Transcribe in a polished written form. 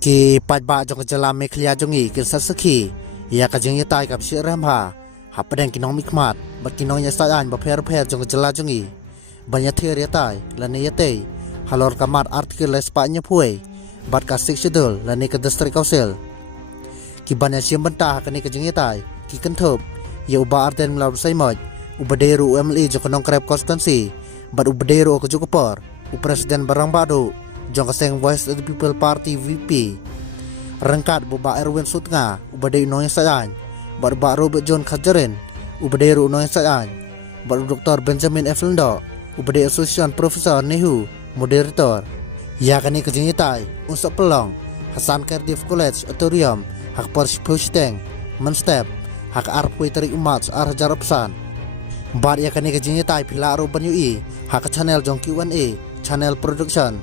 Ki pajba jong jala meklia jongi kin sasaki ya ka jeng yatai kap si ramha hapadeng kinong mikmat bat kinong ya staan ba pher jong jala jongi banya ther yatai lane yate halor kamat artikel espanya puai bat ka sik shedul lane ka distrik kausel ki banya siam banta ka ni ka jeng yatai ki kentop ya uba arten mlaw saimoj ubaderu MLA jokonong krep konstansi bat ubaderu ko jukupor presiden barang badu jong kaseng Voice of the People Party VP rengkat buba Erwin Sutnga ubadai noy sayan bar baru John Khajarin ubadai ru noy sayan bar Dr. Benjamin F. Lindo ubadai Association Professor Nehu moderator ya kani kejingitai unsok pelong Hasan Cardiff College Auditorium hak Porspusteng Menstep hak arpui tarik umat ar jarapsan bar ya kani kejingitai pilaru banyui hak channel jong Q&A channel production